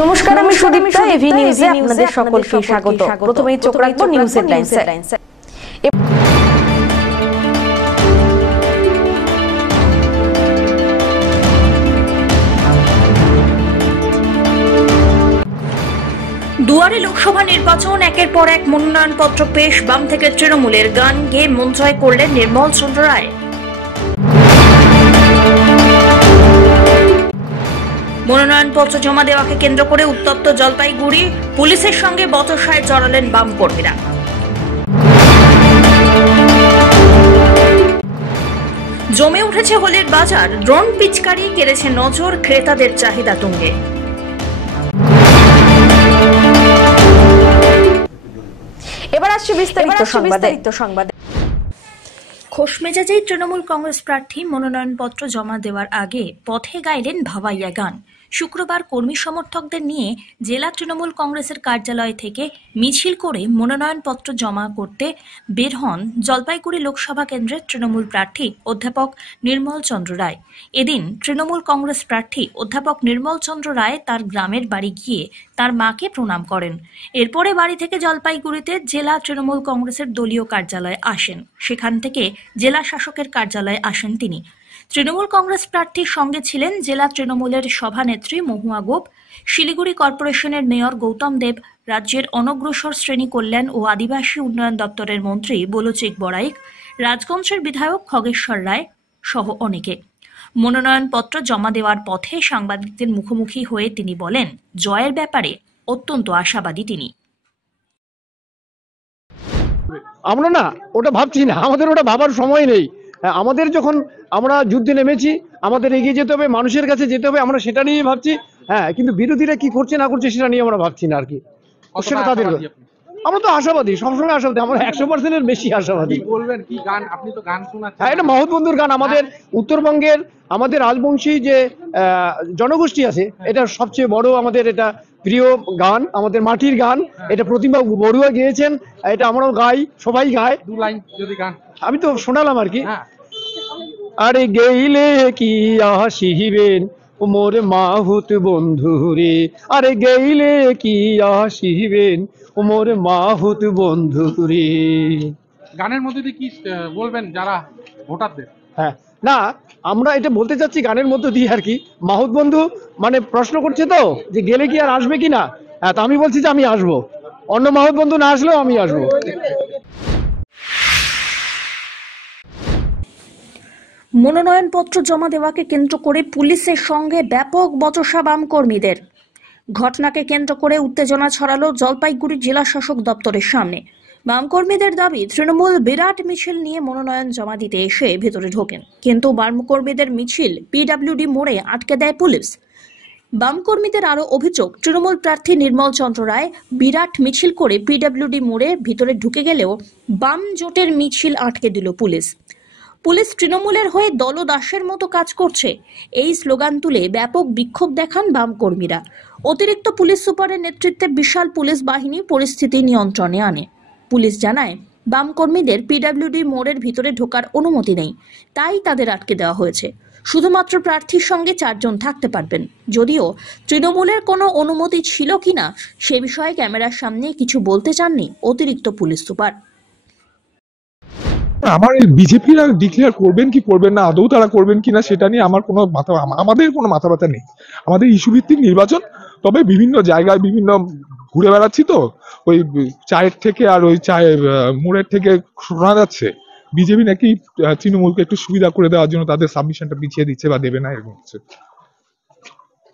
নমস্কার, আমি সুদীপ্তা। এভি নিউজে আপনাদের সকলকে স্বাগত। প্রথমেই চোখ রাখবো নিউজ হেডলাইনসে। দুয়ারে লোকসভা নির্বাচন, একের পর এক মনোনয়নপত্র পেশ। বাম থেকে তৃণমূলের গান গেয়ে মন জয় করলেন নির্মল চন্দ্র রায়। মনোনয়নপত্র জমা দেওয়াকে কেন্দ্র করে উত্তপ্ত জলপাইগুড়ি, পুলিশের সঙ্গে বচসায় জড়ালেন বাম কর্মীরা। জমে উঠেছে হোলির বাজার, ড্রোন পিচকারি কেড়েছে নজর, ক্রেতাদের চাহিদা তুঙ্গে। এবার আসছে বিস্তারিত সংবাদে। খোশ মেজাজেই তৃণমূল কংগ্রেস প্রার্থী মনোনয়নপত্র জমা দেওয়ার আগে পথে গাইলেন ভাবাইয়া গান। শুক্রবার কর্মী সমর্থকদের নিয়ে জেলা তৃণমূল কংগ্রেসের কার্যালয় থেকে মিছিল করে মনোনয়নপত্র জমা করতে বের হন জলপাইগুড়ি লোকসভা কেন্দ্রের তৃণমূল প্রার্থী অধ্যাপক নির্মল চন্দ্র রায়। এদিন তৃণমূল কংগ্রেস প্রার্থী অধ্যাপক নির্মল চন্দ্র রায় তার গ্রামের বাড়ি গিয়ে তার মাকে প্রণাম করেন। এরপরে বাড়ি থেকে জলপাইগুড়িতে জেলা তৃণমূল কংগ্রেসের দলীয় কার্যালয়ে আসেন। সেখান থেকে জেলা শাসকের কার্যালয়ে আসেন তিনি। তৃণমূল কংগ্রেস প্রার্থীর সঙ্গে ছিলেন জেলা তৃণমূলের সভানেত্রী মহুয়া গোপ, শিলিগুড়ি কর্পোরেশনের মেয়র গৌতম দেব, রাজ্যের অনগ্রসর শ্রেণী কল্যাণ ও আদিবাসী উন্নয়ন দপ্তরের মন্ত্রী বলচিক বড়াইক, রাজগঞ্জের বিধায়ক খগেশ্বর রায় সহ অনেকে। মনোনয়নপত্র জমা দেওয়ার পথে সাংবাদিকদের মুখোমুখি হয়ে তিনি বলেন, জয়ের ব্যাপারে অত্যন্ত আশাবাদী তিনি। আমরা না ওটা ভাবছি না, আমাদের ওটা ভাবার সময় নেই। আমাদের যখন আমরা যুদ্ধে নেমেছি, আমাদের এগিয়ে যেতে হবে, মানুষের কাছে যেতে হবে, আমরা সেটা নিয়ে ভাবছি। হ্যাঁ, কিন্তু বিরোধীরা কি করছে না করছে সেটা নিয়ে আমরা ভাবছি না আর কি। সেটা তাদের, আমরা তো আশাবাদী, সবসময় আশাবাদী, আমরা 100%-এর বেশি আশাবাদী। বলবেন কি গান, আপনি তো গান শোনাচ্ছেন। হ্যাঁ, এটা মাহমুদ বন্ধুর গান। আমাদের উত্তরবঙ্গের আমাদের রাজবংশী যে জনগোষ্ঠী আছে, এটা সবচেয়ে বড় আমাদের এটা প্রিয় গান, আমাদের মাটির গান। এটা প্রতিমা বড়ুয়া গেয়েছেন, এটা আমরাও গাই, সবাই গায়। দু লাইন যদি গান আমি তো শোনালাম আর কি। আরে গেইলে কি আসিবেন ও মোর মাহুত বন্ধু রে, আরে গেইলে কি আসিবেন ও মোর মাহুত বন্ধু রে। গানের মধ্যে দিয়ে কি বলবেন যারা ভোটারদের? হ্যাঁ, না আমরা এটা বলতে চাচ্ছি গানের মধ্য দিয়ে আর কি। মাহুত বন্ধু মানে প্রশ্ন করছে তো যে গেলে কি আর আসবে কিনা। হ্যাঁ, তা আমি বলছি যে আমি আসবো, অন্য মাহুত বন্ধু না আসলেও আমি আসবো। মনোনয়নপত্র জমা দেওয়াকে কেন্দ্র করে পুলিশের সঙ্গে ব্যাপক বচসা বাম কর্মীদের। ঘটনাকে কেন্দ্র করে উত্তেজনা ছড়ালো জলপাইগুড়ি জেলা শাসক দপ্তরের সামনে। বাম কর্মীদের দাবি, তৃণমূল বিরাট মিছিল নিয়ে মনোনয়ন জমা দিতে এসে ভেতরে ঢোকেন, কিন্তু বাম কর্মীদের মিছিল পিডব্লিউডি মোড়ে আটকে দেয় পুলিশ। বাম কর্মীদের আরও অভিযোগ, তৃণমূল প্রার্থী নির্মল চন্দ্র রায় বিরাট মিছিল করে পিডব্লিউডি মোড়ে ভিতরে ঢুকে গেলেও বাম জোটের মিছিল আটকে দিল পুলিশ। পুলিশ তৃণমূলের হয়ে দলদাসের মতো কাজ করছে, এই স্লোগান তুলে ব্যাপক বিক্ষোভ দেখান বাম কর্মীরা। অতিরিক্ত পুলিশ সুপারের নেতৃত্বে বিশাল পুলিশ বাহিনী পরিস্থিতি নিয়ন্ত্রণে আনে। পুলিশ জানায়, বাম কর্মীদের পিডব্লিউডি মোড়ের ভিতরে ঢোকার অনুমতি নেই, তাই তাদের আটকে দেওয়া হয়েছে। শুধুমাত্র প্রার্থীর সঙ্গে 4 জন থাকতে পারবেন। যদিও তৃণমূলের কোনো অনুমতি ছিল কিনা সে বিষয়ে ক্যামেরার সামনে কিছু বলতে চাননি অতিরিক্ত পুলিশ সুপার। আমার এই বিজেপিরা ডিক্লেয়ার করবেন কি করবেন না, আদৌ তারা করবেন কিনা সেটা নিয়ে আমাদের কোনো মাথা ব্যথা নেই। আমাদের ইস্যু ভিত্তিক নির্বাচন। তবে বিভিন্ন জায়গায় বিভিন্ন ঘুরে বেড়াচ্ছি তো, ওই চায়ের থেকে আর ওই চায়ের মোড়ের থেকে শোনা যাচ্ছে বিজেপি নাকি তৃণমূলকে একটু সুবিধা করে দেওয়ার জন্য তাদের সাবমিশনটা পিছিয়ে দিচ্ছে বা দেবে না, এরকম হচ্ছে।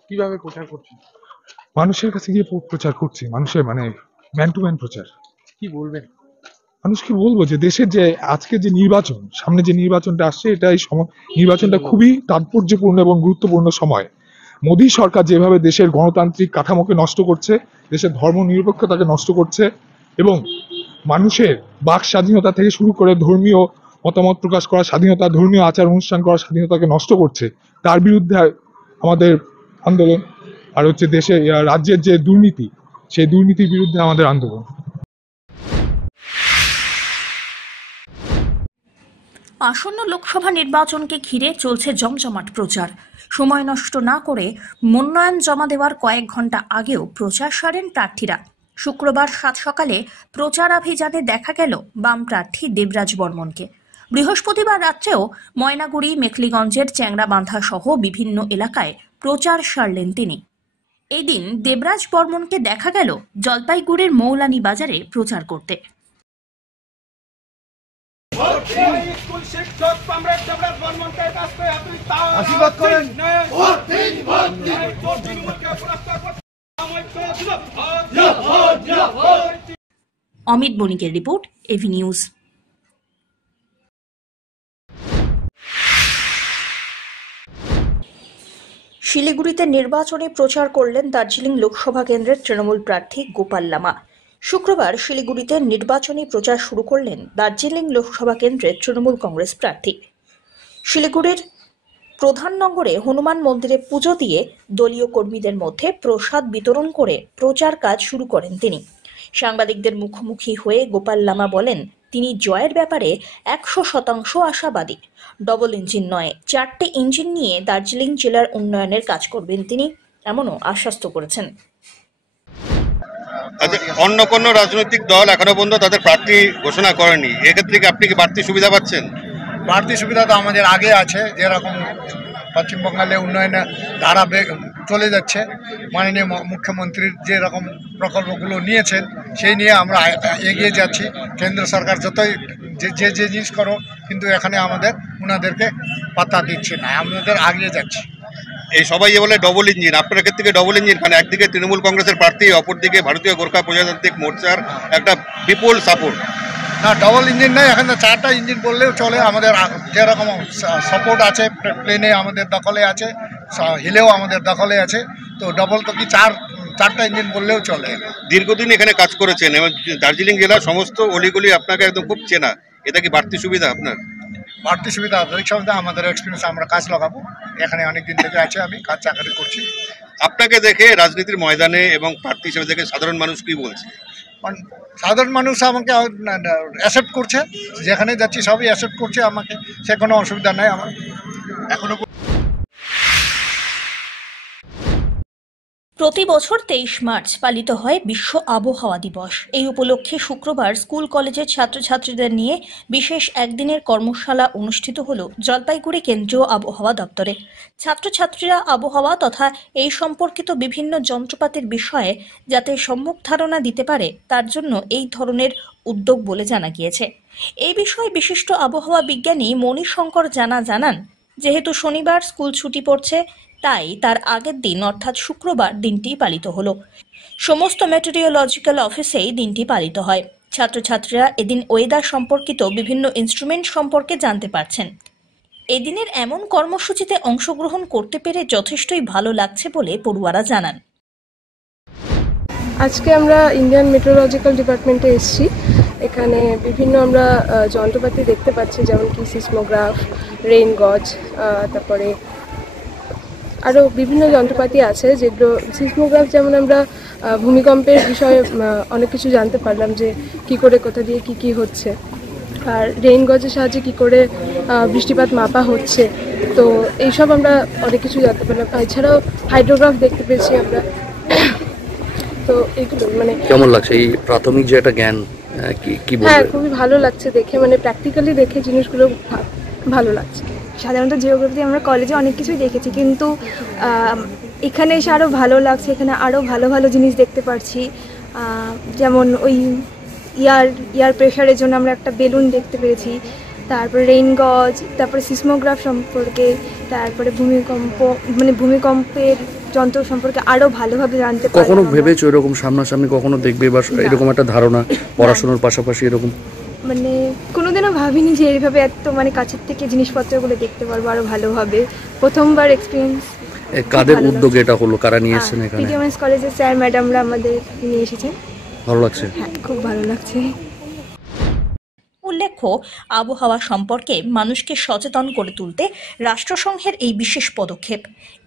কিভাবে প্রচার করছেন? মানুষের কাছে গিয়ে প্রচার করছি, মানুষের মানে ম্যান টু ম্যান প্রচার। কি বলবেন মানুষকে? বলবো যে দেশের যে আজকে যে নির্বাচন, সামনে যে নির্বাচনটা আসছে, এটাই নির্বাচনটা খুবই তাৎপর্যপূর্ণ এবং গুরুত্বপূর্ণ সময়। মোদী সরকার যেভাবে দেশের গণতান্ত্রিক কাঠামোকে নষ্ট করছে, দেশের ধর্ম নিরপেক্ষতাকে নষ্ট করছে এবং মানুষের বাক স্বাধীনতা থেকে শুরু করে ধর্মীয় মতামত প্রকাশ করার স্বাধীনতা, ধর্মীয় আচার অনুষ্ঠান করার স্বাধীনতাকে নষ্ট করছে, তার বিরুদ্ধে আমাদের আন্দোলন। আর হচ্ছে দেশে রাজ্যের যে দুর্নীতি, সেই দুর্নীতির বিরুদ্ধে আমাদের আন্দোলন। আসন্ন লোকসভা নির্বাচনকে ঘিরে চলছে জমজমাট প্রচার। সময় নষ্ট না করে মনোনয়ন জমা দেওয়ার কয়েক ঘন্টা আগেও প্রচার সারেন প্রার্থীরা। শুক্রবার সাত সকালে প্রচারাভিযানে দেখা গেল বাম প্রার্থী দেবরাজ বর্মনকে। বৃহস্পতিবার রাত্রেও ময়নাগুড়ি, মেখলিগঞ্জের চ্যাংরাবান্ধা সহ বিভিন্ন এলাকায় প্রচার সারলেন তিনি। এই দিন দেবরাজ বর্মনকে দেখা গেল জলপাইগুড়ির মৌলানি বাজারে প্রচার করতে। অমিত বণিকের রিপোর্ট, এভি নিউজ। শিলিগুড়িতে নির্বাচনী প্রচার করলেন দার্জিলিং লোকসভা কেন্দ্রের তৃণমূল প্রার্থী গোপাল লামা। শুক্রবার শিলিগুড়িতে নির্বাচনী প্রচার শুরু করলেন দার্জিলিং লোকসভা কেন্দ্রের তৃণমূল কংগ্রেস প্রার্থী। শিলিগুড়ির প্রধাননগরে হনুমান মন্দিরে পুজো দিয়ে দলীয় কর্মীদের মধ্যে প্রসাদ বিতরণ করে প্রচার কাজ শুরু করেন তিনি। সাংবাদিকদের মুখোমুখি হয়ে গোপাল লামা বলেন, তিনি জয়ের ব্যাপারে 100% আশাবাদী। ডবল ইঞ্জিন নয়, 4টে ইঞ্জিন নিয়ে দার্জিলিং জেলার উন্নয়নের কাজ করবেন তিনি, এমনও আশ্বস্ত করেছেন। অন্য কোনো রাজনৈতিক দল এখনো পর্যন্ত তাদের প্রার্থী ঘোষণা করেনি, এক্ষেত্রে কি আপনি কি বাড়তি সুবিধা পাচ্ছেন? বাড়তি সুবিধা তো আমাদের আগে আছে, যেরকম পশ্চিমবঙ্গে উন্নয়নে ধারা চলে যাচ্ছে। মাননীয় মুখ্যমন্ত্রীর যেরকম প্রকল্পগুলো নিয়েছেন সেই নিয়ে আমরা এগিয়ে যাচ্ছি। কেন্দ্র সরকার যতই যে জিনিস করো, কিন্তু এখানে ওনাদেরকে পাত্তা দিচ্ছে না, আমাদের আগিয়ে যাচ্ছি। এই সবাই বলে ডবল ইঞ্জিন, আপনার ক্ষেত্রে ডবল ইঞ্জিন, মানে একদিকে তৃণমূল কংগ্রেসের প্রার্থী, অপরদিকে ভারতীয় গোর্খা প্রজাতান্ত্রিক মোর্চার একটা বিপুল সাপোর্ট। না, ডবল ইঞ্জিন নেই, এখানে 4টা ইঞ্জিন বললেও চলে। আমাদের যেরকম সাপোর্ট আছে, প্লেনে আমাদের দখলে আছে, হিলেও আমাদের দখলে আছে, তো ডবল তো কি 4টা ইঞ্জিন বললেও চলে। দীর্ঘদিন এখানে কাজ করেছেন এবং দার্জিলিং জেলার সমস্ত অলিগলি আপনাকে একদম খুব চেনা, এটা কি বাড়তি সুবিধা আপনার? বাড়তি সুবিধা আমাদের এক্সপিরিয়েন্স, আমরা কাজ লাগাবো। এখানে অনেক দিন থেকে আছে, আমি কাজ চাকরি করছি। আপনাকে দেখে রাজনীতির ময়দানে এবং প্রার্থী হিসেবে দেখে সাধারণ মানুষ কি বলছে? সাধারণ মানুষ আমাকে অ্যাকসেপ্ট করছে, যেখানে যাচ্ছি সবই অ্যাকসেপ্ট করছে আমাকে, সে কোনো অসুবিধা নেই আমার এখনো। প্রতি বছর 23 মার্চ পালিত হয় বিশ্ব আবহাওয়া দিবস। এই উপলক্ষে শুক্রবার স্কুল কলেজের ছাত্রছাত্রীদের নিয়ে বিশেষ একদিনের কর্মশালা অনুষ্ঠিত হল জলপাইগুড়ি কেন্দ্রীয় আবহাওয়া দপ্তরে। ছাত্রছাত্রীরা আবহাওয়া তথা এই সম্পর্কিত বিভিন্ন যন্ত্রপাতির বিষয়ে যাতে সম্যক ধারণা দিতে পারে, তার জন্য এই ধরনের উদ্যোগ বলে জানা গিয়েছে। এই বিষয়ে বিশিষ্ট আবহাওয়া বিজ্ঞানী মণিশঙ্কর জানান, যেহেতু শনিবার স্কুল ছুটি পড়ছে, তাই তার আগের দিন অর্থাৎ শুক্রবার দিনটি পালিত হলো। সমস্ত মেটেরিওলজিক্যাল অফিসেই দিনটি পালিত হয়। ছাত্রছাত্রীরা এদিন ওয়েদার সম্পর্কিত বিভিন্ন ইনস্ট্রুমেন্ট সম্পর্কে জানতে পারছেন। এদিনের এমন কর্মসূচিতে অংশগ্রহণ করতে পেরে যথেষ্টই ভালো লাগছে বলে পড়ুয়ারা জানান। আজকে আমরা ইন্ডিয়ান মেট্রোলজিক্যাল ডিপার্টমেন্টে এসেছি। এখানে বিভিন্ন আমরা যন্ত্রপাতি দেখতে পাচ্ছি, যেমন কি সিসমোগ্রাফ, রেইন গজ, তারপরে আরও বিভিন্ন যন্ত্রপাতি আছে, যেগুলো সিসমোগ্রাফ যেমন আমরা ভূমিকম্পের বিষয়ে অনেক কিছু জানতে পারলাম, যে কি করে কোথা দিয়ে কি হচ্ছে, আর রেইন গজের সাহায্যে কি করে বৃষ্টিপাত মাপা হচ্ছে। তো এইসব আমরা অনেক কিছু জানতে পারলাম। এছাড়াও হাইড্রোগ্রাফ দেখতে পেয়েছি আমরা। তো এইগুলো কেমন লাগছে এই প্রাথমিক যে একটা জ্ঞান, কি বলবো? হ্যাঁ, খুবই ভালো লাগছে দেখে, প্র্যাকটিক্যালি দেখে জিনিসগুলো ভালো লাগছে। সাধারণত জিওগ্রাফি আমরা কলেজে অনেক কিছুই দেখেছি, কিন্তু এখানে এসে আরও ভালো লাগছে। এখানে আরও ভালো ভালো জিনিস দেখতে পারছি, যেমন ওই ইয়ার প্রেশারের জন্য আমরা একটা বেলুন দেখতে পেরেছি, তারপরে রেইন গজ, তারপরে সিসমোগ্রাফ সম্পর্কে, তারপরে ভূমিকম্পের যন্ত্র সম্পর্কে আরও ভালোভাবে জানতে পারছি। কখনো ভেবেছো এরকম সামনাসামনি কখনো দেখবে বা এরকম একটা ধারণা পড়াশোনার পাশাপাশি এরকম? কোনোদিনও ভাবিনি যে এইভাবে এত কাছের থেকে জিনিসপত্রগুলো দেখতে পারবো আরো ভালোভাবে। প্রথমবার এক্সপিরিয়েন্স। কাদের উদ্যোগে এটা হলো, কারা নিয়ে এসেছেন এখানে? পিটিএমএস কলেজের স্যার ম্যাডামরা আমাদের নিয়ে এসেছেন। ভালো লাগছে? হ্যাঁ, খুব ভালো লাগছে। উল্লেখ্য, আবহাওয়া সম্পর্কে মানুষকে সচেতন করে তুলতে রাষ্ট্রসংঘের এই বিশেষ পদক্ষেপ।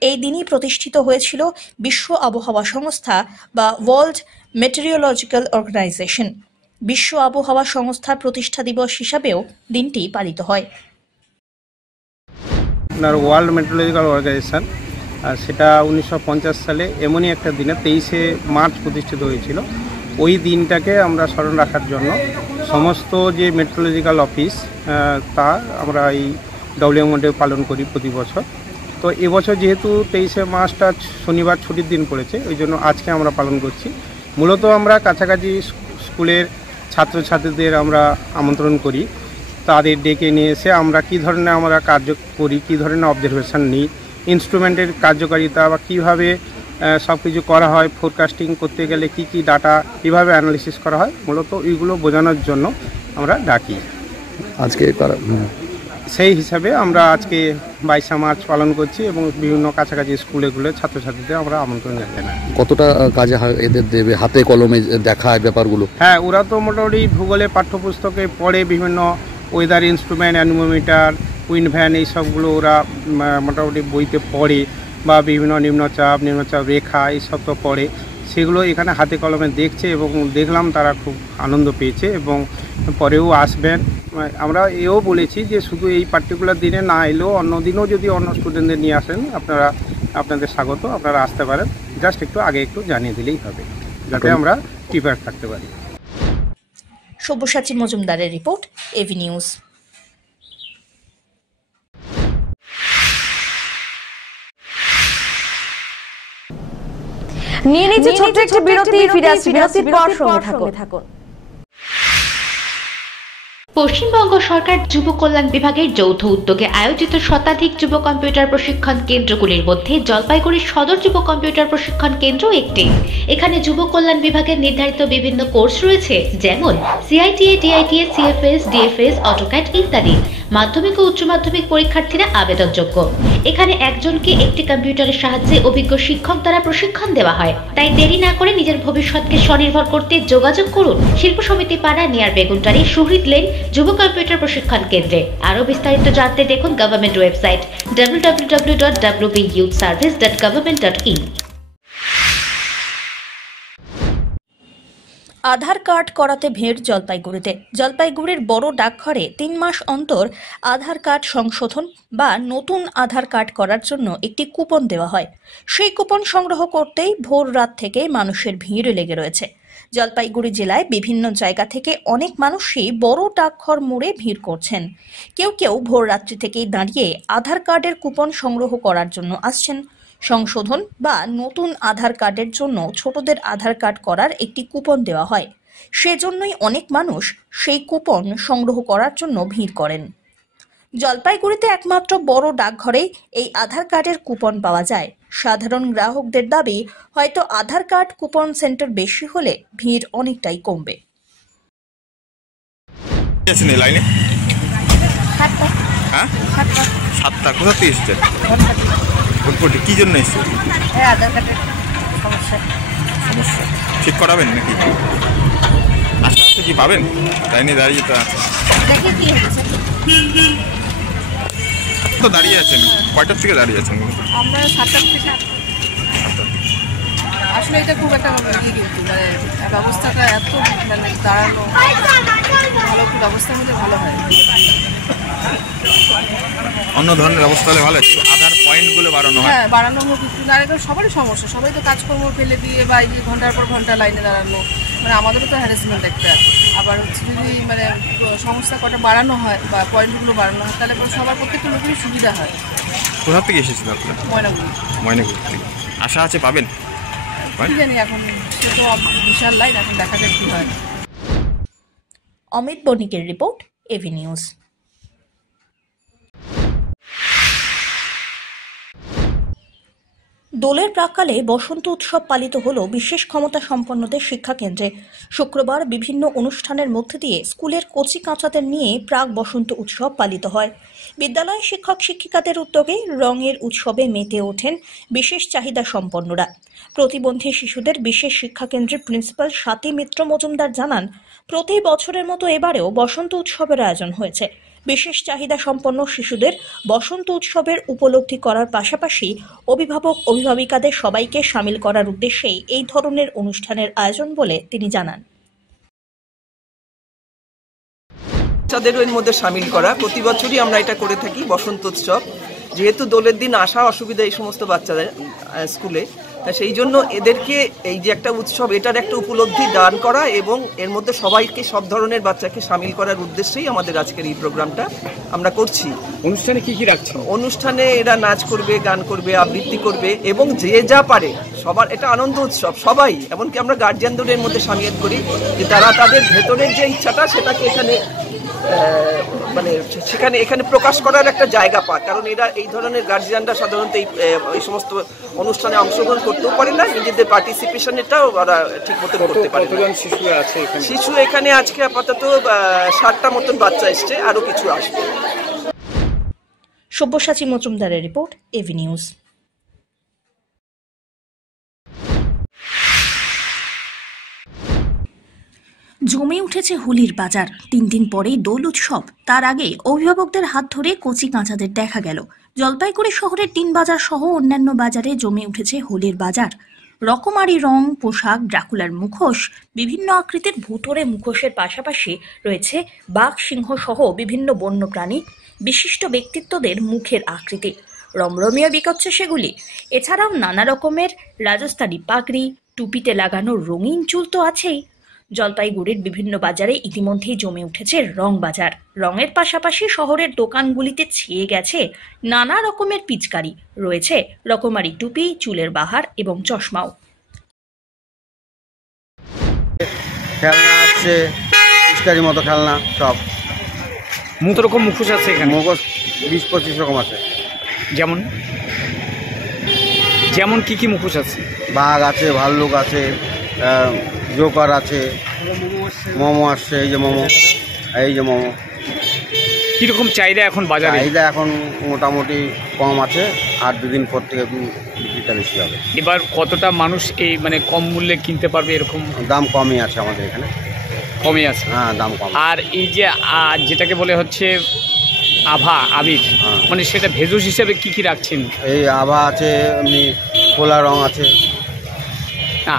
এই দিনই প্রতিষ্ঠিত হয়েছিল বিশ্ব আবহাওয়া সংস্থা বা ওয়ার্ল্ড মেটেরিওলজিক্যাল অর্গানাইজেশন। বিশ্ব আবহাওয়া সংস্থার প্রতিষ্ঠা দিবস হিসাবেও দিনটি পালিত হয়। আপনার ওয়ার্ল্ড মেট্রোলজিক্যাল অর্গানাইজেশন, সেটা 1950 সালে এমনই একটা দিনে 23শে মার্চ প্রতিষ্ঠিত হয়েছিল। ওই দিনটাকে আমরা স্মরণ রাখার জন্য সমস্ত যে মেট্রোলজিক্যাল অফিস তা আমরা এই ডব্লিউএমডে পালন করি প্রতি বছর। তো এবছর যেহেতু 23শে মার্চটা শনিবার ছুটির দিন পড়েছে, ওই জন্য আজকে আমরা পালন করছি। মূলত আমরা কাছাকাছি স্কুলের ছাত্রছাত্রীদের আমরা আমন্ত্রণ করি, তাদের ডেকে নিয়ে এসে আমরা কী ধরনের আমরা কার্য করি, কী ধরনের অবজারভেশন নিই, ইনস্ট্রুমেন্টের কার্যকারিতা বা কীভাবে সব কিছু করা হয়, ফোরকাস্টিং করতে গেলে কি কি ডাটা কীভাবে অ্যানালিসিস করা হয়, মূলত এইগুলো বোঝানোর জন্য আমরা ডাকি। আজকে সেই হিসাবে আমরা আজকে 22শে মার্চ পালন করছি এবং বিভিন্ন কাছাকাছি স্কুলেগুলো ছাত্রছাত্রীদের আমরা আমন্ত্রণ জানাই। কতটা কাজে এদের দেবে, হাতে কলমে দেখায় ব্যাপারগুলো? হ্যাঁ, ওরা তো মোটামুটি ভূগোলে পাঠ্যপুস্তকে পড়ে, বিভিন্ন weather instrument, anemometer, wind van এইসবগুলো ওরা মোটামুটি বইতে পড়ে, বা বিভিন্ন নিম্নচাপ রেখা এইসব তো পড়ে, সেগুলো এখানে হাতে কলমে দেখছে এবং দেখলাম তারা খুব আনন্দ পেয়েছে এবং পরেও আসবেন। আমরা এও বলেছি যে শুধু এই পার্টিকুলার দিনে না এলেও অন্য দিনও যদি অন্য স্টুডেন্টদের নিয়ে আসেন আপনাদের স্বাগত, আপনারা আসতে পারেন। জাস্ট একটু আগে একটু জানিয়ে দিলেই হবে, যাতে আমরা প্রিপেয়ার থাকতে পারি। সব্যসাচী মজুমদারের রিপোর্ট, এভি নিউজ। নিয়ে নিচ্ছে ছোট্ট একটি বিরতি, ফিরে আসছি বিরতির পর, সঙ্গে থাকুন। পশ্চিমবঙ্গ সরকার যুব কল্যাণ বিভাগের যৌথ উদ্যোগে আয়োজিত শতাধিক যুব কম্পিউটার প্রশিক্ষণ কেন্দ্রগুলির মধ্যে জলপাইগুড়ির সদর যুব কম্পিউটার প্রশিক্ষণ কেন্দ্র একটি। এখানে যুব কল্যাণ বিভাগের নির্ধারিত বিভিন্ন কোর্স রয়েছে, যেমন সিআইটিএ, ডিআইটিএ, সিএফএস, ডিএফএস, অটোক্যাড ইত্যাদি। মাধ্যমিক ও উচ্চ মাধ্যমিক পরীক্ষার্থীরা আবেদনযোগ্য। এখানে একজনকে একটি কম্পিউটারের সাহায্যে অভিজ্ঞ শিক্ষক দ্বারা প্রশিক্ষণ দেওয়া হয়। তাই দেরি না করে নিজের ভবিষ্যৎকে স্বনির্ভর করতে যোগাযোগ করুন শিল্প সমিতি পাড়া, নিয়ার বেগুনটারি, সুহৃদ লেন যুব কম্পিউটার প্রশিক্ষণ কেন্দ্রে। আরও বিস্তারিত জানতে দেখুন গভর্নমেন্ট ওয়েবসাইট www.wpyouthservice.government.in। আধার কার্ড করাতে ভিড় জলপাইগুড়িতে। জলপাইগুড়ির বড় ডাকঘরে 3 মাস অন্তর আধার কার্ড সংশোধন বা নতুন আধার কার্ড করার জন্য একটি কুপন দেওয়া হয়। সেই কুপন সংগ্রহ করতেই ভোর রাত থেকে মানুষের ভিড় লেগে রয়েছে। জলপাইগুড়ি জেলায় বিভিন্ন জায়গা থেকে অনেক মানুষই বড় ডাকঘর মোড়ে ভিড় করছেন। কেউ কেউ ভোর রাত্রি থেকেই দাঁড়িয়ে আধার কার্ডের কুপন সংগ্রহ করার জন্য আসছেন। সংশোধন বা নতুন আধার কার্ডের জন্য ছোটদের আধার কার্ড করার একটি কুপন দেওয়া হয়। সেজন্যই অনেক মানুষ সেই কুপন সংগ্রহ করার জন্য ভিড় করেন। জলপাইগুড়িতে একমাত্র বড় ডাকঘরেই এই আধার কার্ডের কুপন পাওয়া যায়। সাধারণ গ্রাহকদের দাবি, হয়তো আধার কার্ড কুপন সেন্টার বেশি হলে ভিড় অনেকটাই কমবে। কি জন্য এসছে? সমস্যা ঠিক করাবেন নাকি? আচ্ছা, কি পাবেন? লাইনে দাঁড়িয়ে তো দাঁড়িয়ে আছেন, কয়টার থেকে দাঁড়িয়ে আছেন? আমরা 7টার থেকে। আসলে এটা খুব একটা ব্যবস্থাটা এত দাঁড়ানো, ভালো ব্যবস্থার মধ্যে ভালো হয়। অন্য ধরনের ব্যবস্থা হলে ভালো। আধার পয়েন্টগুলো বাড়ানো হয়। হ্যাঁ, বাড়ানো হোক। কিন্তু সবারই সমস্যা, সবাই তো কাজকর্ম ফেলে দিয়ে বা এই ঘন্টার পর ঘন্টা লাইনে দাঁড়ানো, আমাদেরও তো হ্যারাসমেন্ট একটা। আবার যদি সংস্থা কটা বাড়ানো হয় বা পয়েন্টগুলো বাড়ানো হয়, তাহলে সবার প্রত্যেকটা লোকেরই সুবিধা হয়। কোথা থেকে এসেছিল আপনার? ময়নাগুড়ি থেকে। আশা আছে পাবেন? জানি, এখন সে তো বিশাল লাইন, এখন দেখা যাক কি হয়। অমিত বণিকের রিপোর্ট, এভি নিউজ। দোলের প্রাক্কালে বসন্ত উৎসব পালিত হল বিশেষ ক্ষমতা সম্পন্নদের শিক্ষা কেন্দ্রে। শুক্রবার বিভিন্ন অনুষ্ঠানের মধ্যে দিয়ে স্কুলের কচি কাঁচাদের নিয়ে প্রাক বসন্ত উৎসব পালিত হয়। বিদ্যালয় শিক্ষক শিক্ষিকাদের উদ্যোগে রঙের উৎসবে মেতে ওঠেন বিশেষ চাহিদা সম্পন্নরা। প্রতিবন্ধী শিশুদের বিশেষ শিক্ষা কেন্দ্রের প্রিন্সিপাল স্বাতী মিত্র মজুমদার জানান, প্রতি বছরের মতো এবারেও বসন্ত উৎসবের আয়োজন হয়েছে। বিশেষ চাহিদা সম্পন্ন শিশুদের বসন্ত উৎসবের উপলব্ধি করার পাশাপাশি অভিভাবক অভিভাবিকাদের সবাইকে সামিল করার উদ্দেশ্যেই এই ধরনের অনুষ্ঠানের আয়োজন বলে তিনি জানান। বাচ্চাদের এর মধ্যে সামিল করা, প্রতি বছরই আমরা এটা করে থাকি বসন্ত উৎসব। যেহেতু দোলের দিন আসা অসুবিধা এই সমস্ত বাচ্চাদের স্কুলে, সেই জন্য এদেরকে এই যে একটা উৎসব, এটার একটা উপলব্ধি দান করা এবং এর মধ্যে সবাইকে, সব ধরনের বাচ্চাকে সামিল করার উদ্দেশ্যেই আমাদের আজকের এই প্রোগ্রামটা আমরা করছি। অনুষ্ঠানে কি কি রাখছি? অনুষ্ঠানে এরা নাচ করবে, গান করবে, আবৃত্তি করবে এবং যে যা পারে, সবার এটা আনন্দ উৎসব, সবাই, এমনকি আমরা গার্জিয়ানদের এর মধ্যে সামিল করি যে তারা তাদের ভেতরের যে ইচ্ছাটা সেটাকে এখানে মানে এখানে প্রকাশ করার একটা জায়গা পায়। কারণ এরা এই ধরনের গার্জিয়ানরা সাধারণত এই সমস্ত অনুষ্ঠানে অংশগ্রহণ করতেও পারে না, নিজেদের পার্টিসিপেশনটাও ওরা ঠিক মতো করতে পারে না। শিশু এখানে আজকে আপাতত 60টা মতন বাচ্চা এসছে, আরো কিছু আসবে। সব্যসাচী মজুমদারের রিপোর্ট, এভি নিউজ। জমে উঠেছে হোলির বাজার। 3 দিন পরেই দোল উৎসব, তার আগে অভিভাবকদের হাত ধরে কচি কাঁচাদের দেখা গেল। জলপাইগুড়ি শহরের 3 বাজার সহ অন্যান্য বাজারে জমে উঠেছে হোলির বাজার। রকমারি রং, পোশাক, ড্রাকুলার মুখোশ, বিভিন্ন আকৃতির ভুতুড়ে মুখোশের পাশাপাশি রয়েছে বাঘ, সিংহ সহ বিভিন্ন বন্যপ্রাণী, বিশিষ্ট ব্যক্তিত্বদের মুখের আকৃতি। রমরমিয়ে বিকচ্ছে সেগুলি। এছাড়াও নানা রকমের রাজস্থানী পাগড়ি, টুপিতে লাগানো রঙিন চুল তো আছেই। জলপাইগুড়ির বিভিন্ন বাজারে ইতিমধ্যেই জমে উঠেছে রং বাজার। রঙের পাশাপাশি শহরের দোকানগুলিতে ছেয়ে গেছে নানা রকমের পিচকারি, রয়েছে রকমারি টুপি, চুলের বাহার এবং চশমাও। খেলনা আছে, পিচকারির মতো খেলনা সব। কত রকম মুখোশ আছে এখানে? মুখোশ 20-25 রকম আছে। যেমন যেমন কি কি মুখোশ আছে? বাঘ আছে, ভাল্লুক আছে, জোকার আছে, মোমো আসছে, এই যে মোমো, এই যে মোমো। কীরকম চাহিদা এখন বাজারে? চাহিদা এখন মোটামুটি কম আছে, আর 2 দিন পর থেকে বিক্রিটা বেশি হবে। এবার কতটা মানুষ এই মানে কম মূল্যে কিনতে পারবে? এরকম দাম কমই আছে আমাদের এখানে, কমই আছে। হ্যাঁ, দাম কম। আর এই যে যেটাকে বলে হচ্ছে আভা, আবির, মানে সেটা ভেষজ হিসেবে কি কি রাখছেন? এই আভা আছে, এমনি খোলা রং আছে।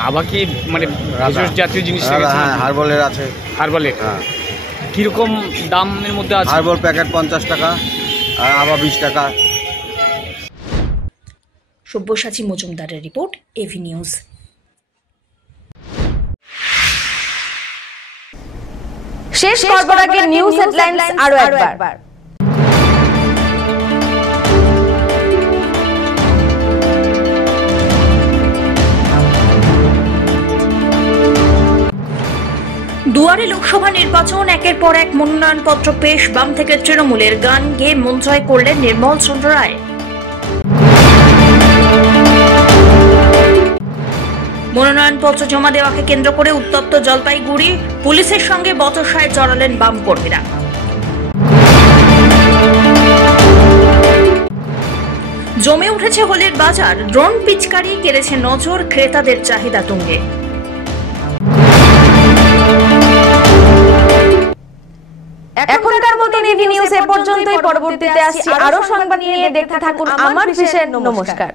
আভা কি মানে ভেষজ জাতীয় জিনিস? হ্যাঁ, হার্বালের আছে। হার্বালের? হ্যাঁ। কীরকম দামের মধ্যে আছে? হার্বাল প্যাকেট 50 টাকা, আর আভা 20 টাকা। সব্যসাচী মজুমদারের রিপোর্ট, এভি নিউজ। শেষ করবার আগে নিউজ হেডলাইন্স আরো একবার। দুয়ারে লোকসভা নির্বাচন, একের পর এক মনোনয়নপত্র পেশ। বাম থেকে তৃণমূলের গান গেয়ে মন জয় করলেন নির্মল চন্দ্র রায়। মনোনয়নপত্র জমা দেওয়াকে কেন্দ্র করে উত্তপ্ত জলপাইগুড়ি, পুলিশের সঙ্গে বচসায় জড়ালেন বাম কর্মীরা। জমে উঠেছে হোলির বাজার। ড্রোন পিচকারি কেড়েছে নজর, ক্রেতাদের চাহিদা তুঙ্গে। এখনকার মতো এভি নিউজ এ পর্যন্তই। পরবর্তীতে আসছি আরো সংবাদ নিয়ে, দেখতে থাকুন আমার বিশেষ। নমস্কার।